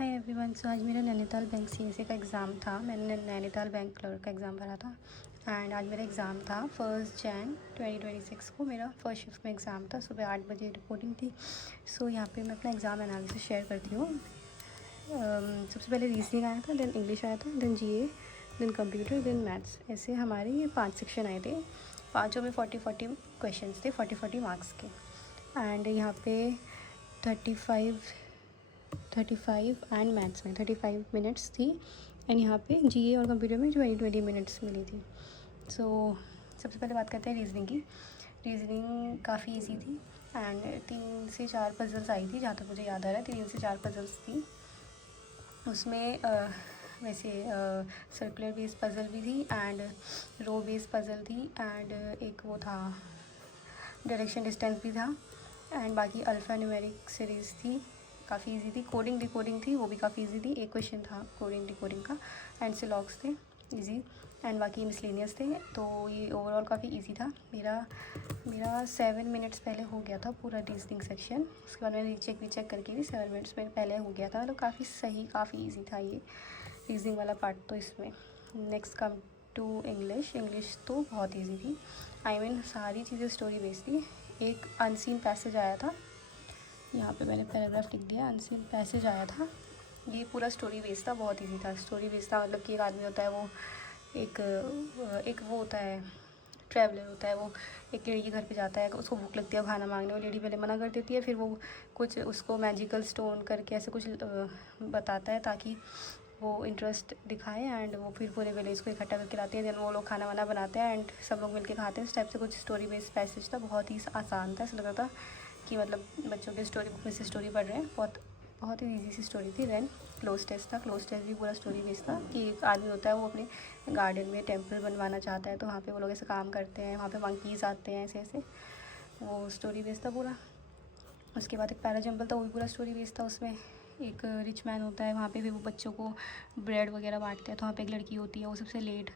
Hi everyone. सो आज मेरा Nainital bank CSA का एग्ज़ाम था। मैंने नैनीताल बैंक क्लर्क का एग्ज़ाम भरा था एंड आज मेरा एग्ज़ाम था 1 जैन 2026 को। मेरा फर्स्ट शिफ्ट में एग्ज़ाम था। सुबह 8 बजे रिपोर्टिंग थी। सो यहाँ पे मैं अपना एग्ज़ाम एनालिसिस शेयर करती हूँ। सबसे पहले रीजनिंग आया था, देन इंग्लिश आया था, देन जीए, देन कंप्यूटर, देन मैथ्स। ऐसे हमारे ये 5 सेक्शन आए थे। पाँचों में 40-40 क्वेश्चन थे, 40-40 मार्क्स के। एंड यहाँ पे 35 एंड मैथ्स में 35 मिनट्स थी एंड यहाँ पे जीए और कंप्यूटर में 20 मिनट्स मिली थी। सो सबसे पहले बात करते हैं रीजनिंग की। रीजनिंग काफ़ी इजी थी एंड 3 से 4 पजल्स आई थी, जहाँ तक मुझे याद आ रहा है 3 से 4 पजल्स थी। उसमें वैसे सर्कुलर बेस्ड पज़ल भी थी एंड रो बेस्ड पज़ल थी एंड एक वो था डायरेक्शन डिस्टेंस भी था एंड बाकी अल्फ़ा न्यूमेरिक सीरीज़ थी, काफ़ी इजी थी। कोडिंग डिकोडिंग थी, वो भी काफ़ी इजी थी। एक क्वेश्चन था कोडिंग डिकोडिंग का एंड सिलॉग्स थे इजी एंड बाकी मिसलेनियस थे। तो ये ओवरऑल काफ़ी इजी था। मेरा 7 मिनट्स पहले हो गया था पूरा रीजनिंग सेक्शन। उसके बाद मैंने रीचेक करके भी 7 मिनट्स में पहले हो गया था। मतलब काफ़ी सही, काफ़ी ईजी था ये रीजनिंग वाला पार्ट। तो इसमें नेक्स्ट कम टू इंग्लिश तो बहुत ईजी थी। आई मीन सारी चीज़ें स्टोरी बेस्ड थी। एक अनसीन पैसेज आया था, यहाँ पे मैंने पैराग्राफ लिख दिया। अनसीन पैसेज आया था, ये पूरा स्टोरी बेस्ड था, बहुत इजी था। स्टोरी बेस्ड था मतलब कि एक आदमी होता है, वो एक वो होता है, ट्रैवलर होता है। वो एक लेडी के घर पे जाता है, उसको भूख लगती है, खाना मांगने। वो लेडी पहले मना कर देती है, फिर वो कुछ उसको मैजिकल स्टोन करके ऐसे कुछ बताता है ताकि वो इंटरेस्ट दिखाए एंड वो फिर पूरे विलेज को इकट्ठा करके लाते हैं। देन वो लोग खाना वाना बनाते हैं एंड सब लोग मिलके खाते हैं। इस टाइप से कुछ स्टोरी बेस्ड पैसेज था, बहुत ही आसान था। ऐसा लग रहा था कि मतलब बच्चों के स्टोरी बुक में से स्टोरी पढ़ रहे हैं। बहुत ही ईजी सी स्टोरी थी। देन क्लोज टेस्ट था। क्लोज टेस्ट भी पूरा स्टोरी बेस्ड था कि एक आदमी होता है, वो अपने गार्डन में टेम्पल बनवाना चाहता है, तो वहाँ पे वो लोग ऐसे काम करते हैं, वहाँ पे मंकीज़ आते हैं, ऐसे वो स्टोरी बेस्ड था पूरा। उसके बाद एक पैरा जंपल था, वो भी पूरा स्टोरी बेस्ड था। उसमें एक रिच मैन होता है, वहाँ पे भी वो बच्चों को ब्रेड वगैरह बांटते हैं। तो वहाँ पे एक लड़की होती है, वो सबसे लेट,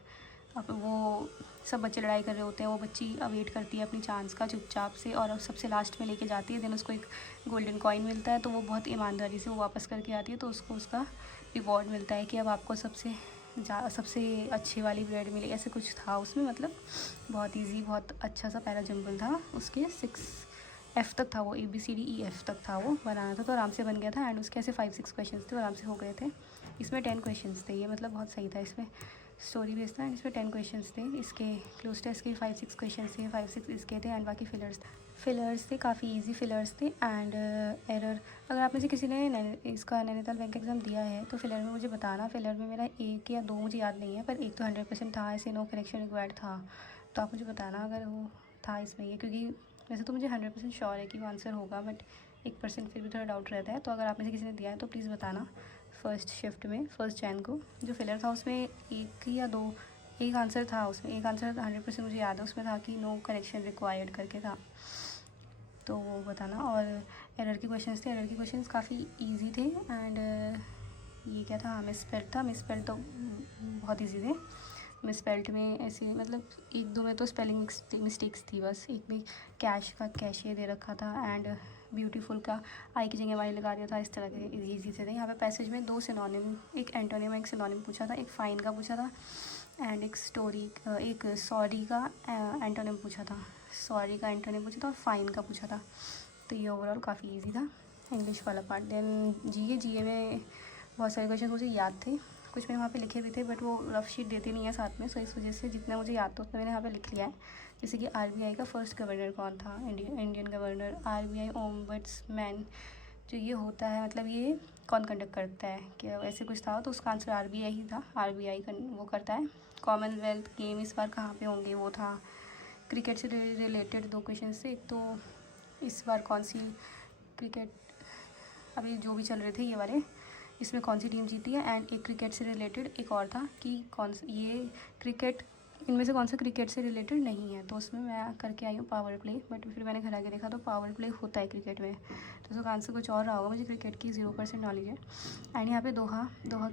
अब वो सब बच्चे लड़ाई कर रहे होते हैं, वो बच्ची वेट करती है अपनी चांस का चुपचाप से और अब सबसे लास्ट में लेके जाती है। देन उसको एक गोल्डन कॉइन मिलता है, तो वो बहुत ईमानदारी से वो वापस करके आती है। तो उसको उसका रिवॉर्ड मिलता है कि अब आपको सबसे अच्छी वाली ब्रेड मिली, ऐसे कुछ था उसमें। मतलब बहुत ईजी, बहुत अच्छा सा पैरा जंपल था। उसके 6F तक था, वो ABCDEF तक था, वो बनाना था तो आराम से बन गया था। एंड उसके ऐसे 5-6 क्वेश्चन थे, आराम से हो गए थे। इसमें 10 क्वेश्चन थे, ये मतलब बहुत सही था। इसमें स्टोरी बेस्ड था एंड इसमें 10 क्वेश्चन थे। इसके क्लोज टेस्ट के 5-6 क्वेश्चन थे, 5-6 इसके थे एंड बाकी फिलर्स थे, काफ़ी इजी फिलर्स थे एंड एरर। अगर आप में से किसी ने इसका नैनीताल बैंक एग्ज़ाम दिया है तो फिलर में मुझे बताना। फिलर में मेरा 1 या 2 मुझे याद नहीं है, पर एक तो 100% था, ऐसे नो करेक्शन रिक्वायर्ड था। तो आप मुझे बताना अगर वो था इसमें ये, क्योंकि वैसे तो मुझे 100% श्योर है कि वो आंसर होगा, बट 1% फिर भी थोड़ा डाउट रहता है। तो अगर आप में से किसी ने दिया है तो प्लीज़ बताना। फर्स्ट शिफ्ट में 1 जैन को जो फिलर था, उसमें एक आंसर था। उसमें एक आंसर 100% मुझे याद है, उसमें था कि नो करेक्शन रिक्वायर्ड करके था, तो वो बताना। और एरर के क्वेश्चंस थे, एरर के क्वेश्चंस काफ़ी इजी थे एंड ये क्या था, मिसस्पेल्ड तो बहुत इजी थे। मिसस्पेल्ड में ऐसे मतलब 1-2 में तो स्पेलिंग मिस्टेक्स थी बस। एक में कैश का कैशे दे रखा था एंड ब्यूटीफुल का आई की जगह वाई लगा दिया था। इस तरह के इजी से थे। यहाँ पे पैसेज में 2 सिनोनिम, एक एंटोनिम एक सिनोनिम पूछा था, एक फ़ाइन का पूछा था एंड एक सॉरी का एंटोनिम पूछा था। सॉरी का एंटोनिम पूछा था और फ़ाइन का पूछा था। तो ये ओवरऑल काफ़ी इजी था इंग्लिश वाला पार्ट। देन जीए में बहुत सारे क्वेश्चन मुझे याद थे, कुछ मैंने वहाँ पे लिखे भी थे, बट वो रफ शीट देती नहीं है साथ में। सो इस वजह से जितना मुझे याद था उतना मैंने यहाँ पे लिख लिया है। जैसे कि आरबीआई का फर्स्ट गवर्नर कौन था, इंडियन गवर्नर। आरबीआई ओम्बड्समैन जो ये होता है, मतलब ये कौन कंडक्ट करता है, कि ऐसे कुछ था। तो उसका आंसर आरबीआई ही था। आरबीआई वो करता है। कॉमनवेल्थ गेम इस बार कहाँ पे होंगे, वो था। क्रिकेट से रिलेटेड 2 क्वेश्चन थे। एक तो इस बार कौन सी क्रिकेट, अभी जो भी चल रहे थे ये वाले, इसमें कौन सी टीम जीती है। एंड एक क्रिकेट से रिलेटेड एक और था कि ये क्रिकेट, इनमें से कौन सा क्रिकेट से रिलेटेड नहीं है। तो उसमें मैं करके आई हूँ पावर प्ले, बट फिर मैंने घर आके देखा तो पावर प्ले होता है क्रिकेट में। तो उसका आंसर कुछ और रहा होगा। मुझे क्रिकेट की 0% नॉलेज है। एंड यहाँ पे दोहा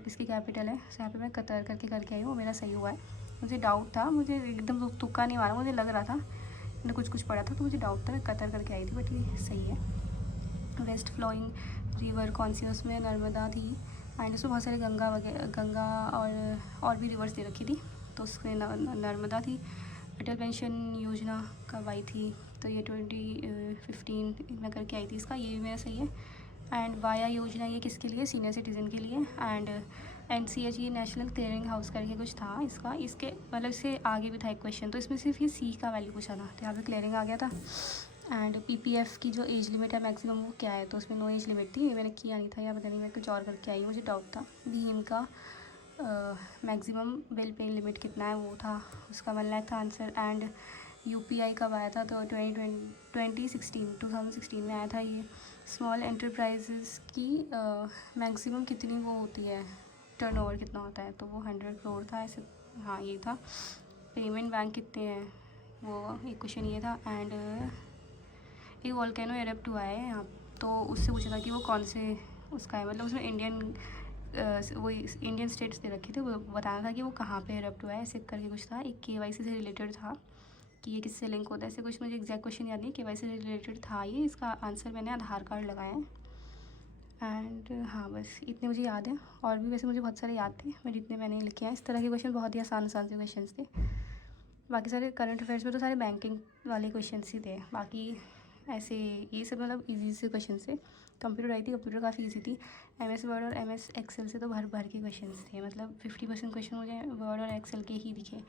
किसकी कैपिटल है, तो यहाँ पे मैं कतर करके आई हूँ, मेरा सही हुआ है। मुझे डाउट था, मुझे एकदम तुक्का नहीं मारा, मुझे लग रहा था, मैंने कुछ पढ़ा था तो मुझे डाउट था, मैं कतर करके आई थी, बट ये सही है। वेस्ट फ्लोइंग रिवर कौन सी है, उसमें नर्मदा थी। एंड उसमें बहुत सारे गंगा और भी रिवर्स दे रखी थी। तो उसमें नर्मदा थी, अटल पेंशन योजना कब आई थी, तो ये 2015 में करके आई थी इसका, ये भी मेरा सही है। एंड वाया योजना ये किसके लिए, सीनियर सिटीज़न के लिए। And NCHE national clearing house करके कुछ था इसका, इसके मतलब इससे आगे भी था एक क्वेश्चन, तो इसमें सिर्फ ये सी का वैल्यू पूछा था, तो यहाँ पे क्लियरिंग आ गया था। एंड PPF की जो एज लिमिट है मैक्सिमम वो क्या है, तो उसमें नो एज लिमिट थी, ये मैंने किया नहीं था या पता नहीं मैं कुछ और करके आई, मुझे डाउट था। भीम का मैक्सिमम बिल पे लिमिट कितना है वो था, उसका 1 लाख था आंसर। एंड UPI कब आया था, तो 2016 में आया था ये। स्मॉल एंटरप्राइजेज़ की मैक्सिमम कितनी वो होती है, टर्नओवर कितना होता है, तो वो 100 करोड़ था ऐसे, हाँ ये था। पेमेंट बैंक कितने हैं, वो एक क्वेश्चन ये था। एंड एक वोल्केनो एरप्ट हुआ है यहाँ, तो उससे पूछा था कि वो कौन से उसका है, मतलब उसमें वो इंडियन स्टेट्स दे रखे थे, वो बताना था कि वो कहाँ पे एरप्ट हुआ है, ऐसे करके कुछ था। एक KYC से रिलेटेड था कि ये किससे लिंक होता है, ऐसे कुछ मुझे एग्जैक्ट क्वेश्चन याद नहीं, KYC से रिलेटेड था ये, इसका आंसर मैंने आधार कार्ड लगाया है। एंड हाँ बस इतने मुझे याद है, और भी वैसे मुझे बहुत सारे याद थे, मैं जितने मैंने लिखे हैं। इस तरह के क्वेश्चन बहुत ही आसान से क्वेश्चन थे। बाकी सारे करंट अफेयर्स में तो सारे बैंकिंग वाले क्वेश्चन ही थे, बाकी ऐसे ये सब मतलब इजी से क्वेश्चन थे। कंप्यूटर आई थी, कंप्यूटर काफ़ी इजी थी। MS वर्ड और MS एक्सेल से तो भर के क्वेश्चन थे, मतलब 50% क्वेश्चन मुझे वर्ड और एक्सेल के ही दिखे।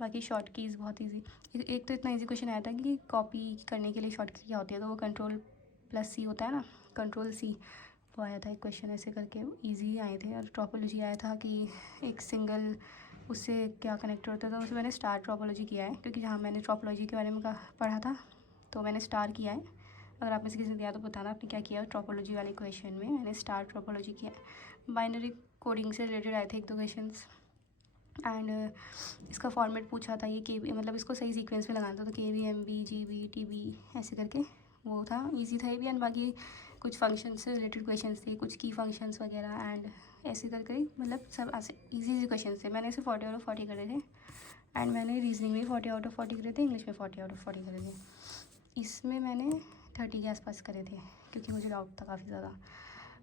बाकी शॉर्ट कीज़ बहुत ईजी। एक तो इतना इजी क्वेश्चन आया था कि कॉपी करने के लिए शॉर्ट की क्या होती है, तो वो Ctrl+C होता है ना, Ctrl+C, वो आया था एक क्वेश्चन ऐसे करके, ईजी आए थे। और ट्रोपोलॉजी आया था कि एक सिंगल उससे क्या कनेक्ट होता है, तो उसमें मैंने स्टार ट्रोपोलॉजी किया है, क्योंकि जहाँ मैंने ट्रोपोलॉजी के बारे में पढ़ा था तो मैंने स्टार किया है। अगर आप में से किसी ने दिया तो बताना आपने क्या किया, ट्रोपोलॉजी वाले क्वेश्चन में मैंने स्टार ट्रोपोलॉजी किया है। बाइनरी कोडिंग से रिलेटेड आए थे एक दो क्वेश्चन। एंड इसका फॉर्मेट पूछा था ये KB, मतलब इसको सही सीक्वेंस में लगाना था, तो KB MB GB TB ऐसे करके वो था, ईजी था ये भी। एंड बाकी कुछ फंक्शन से रिलेटेड क्वेश्चन थे, कुछ की फंक्शंस वगैरह, एंड ऐसे करके मतलब सब ऐसे ईजी क्वेश्चन थे। मैंने इसे 40 आउट ऑफ 40 करे थे। एंड मैंने रीजनिंग में 40 आउट ऑफ 40 करे थे, इंग्लिश में 40 आउट ऑफ 40 करे थे। इसमें मैंने 30 के आसपास करे थे, क्योंकि मुझे डाउट था काफ़ी ज़्यादा।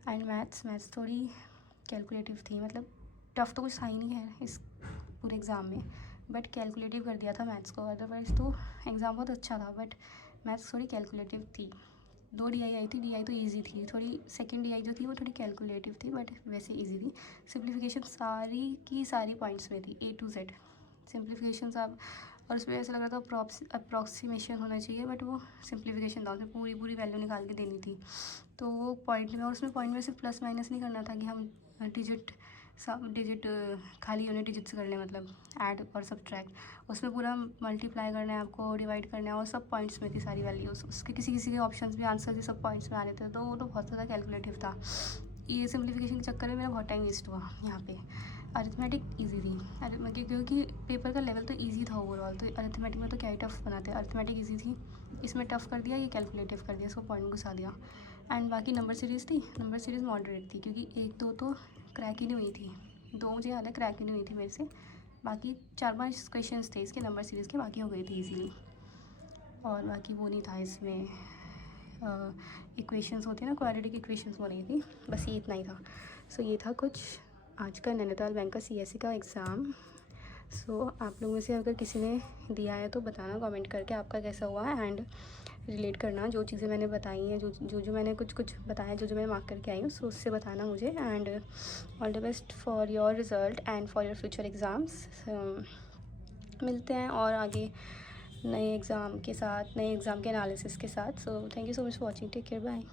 एंड मैथ्स थोड़ी कैलकुलेटिव थी, मतलब टफ तो कुछ था ही नहीं है इस पूरे एग्ज़ाम में, बट कैलकुलेटिव कर दिया था मैथ्स को। अदरवाइज़ तो एग्ज़ाम बहुत अच्छा था, बट मैथ्स थोड़ी कैलकुलेटिव थी। 2 DI आई थी, DI तो ईजी थी थोड़ी, सेकंड DI जो थी वो थोड़ी कैलकुलेटिव थी, बट वैसे ईजी थी। सिंप्लीफिकेशन सारी की सारी पॉइंट्स में थी, A to Z सिंप्लीफिकेशन सब। और उसमें ऐसा लग रहा था अप्रॉक्सीमेशन होना चाहिए, बट वो सिंप्लीफिकेशन था, उसमें पूरी वैल्यू निकाल के देनी थी। तो वो पॉइंट में, और उसमें पॉइंट में सिर्फ प्लस माइनस नहीं करना था कि हम डिजिट खाली यूनिट डिजिट से कर लें, मतलब ऐड और सब्ट्रैक्ट। उसमें पूरा मल्टीप्लाई करना है आपको, डिवाइड करना है, और सब पॉइंट्स में थी सारी वैल्यूज़। उसके किसी के ऑप्शंस भी आंसर भी सब पॉइंट्स में आ रहे थे, तो वो तो बहुत ज़्यादा कैलकुलेटिव था। ये सिंप्लीफिकेशन के चक्कर में मेरा बहुत टाइम वेस्ट हुआ यहाँ पे। अरिथमेटिक ईजी थी, अरिथमेटिक क्योंकि पेपर का लेवल तो ईजी था ओवरऑल, तो अरिथमेटिक में तो क्या ही टफ बनाते हैं। अरिथमेटिक ईजी थी, इसमें टफ कर दिया, ये कैलकुलेटिव कर दिया, इसको पॉइंट घुसा दिया। एंड बाकी नंबर सीरीज़ थी, नंबर सीरीज़ मॉडरेट थी, क्योंकि 1-2 तो क्रैक ही नहीं हुई थी, 2 मुझे याद है क्रैक ही नहीं हुई थी मेरे से। बाकी 4-5 क्वेश्चन थे इसके नंबर सीरीज़ के, बाकी हो गई थी ईजीली। और बाकी वो नहीं था इसमें, इक्वेशंस होती है ना, क्वाड्रेटिक इक्वेशंस वो नहीं थी, बस ये इतना ही था। सो ये था कुछ आज का नैनीताल बैंक का CSE का एग्ज़ाम। सो आप लोगों में से अगर किसी ने दिया है तो बताना कमेंट करके आपका कैसा हुआ है, एंड रिलेट करना जो चीज़ें मैंने बताई हैं, जो मैंने कुछ बताया, जो मैंने मार्क करके आई हूँ, सो उससे बताना मुझे। And all the best for your result and for your future exams. मिलते हैं और आगे नए एग्ज़ाम के साथ, नए एग्ज़ाम के एनालिसिस के साथ। So thank you so much for watching, take care, bye.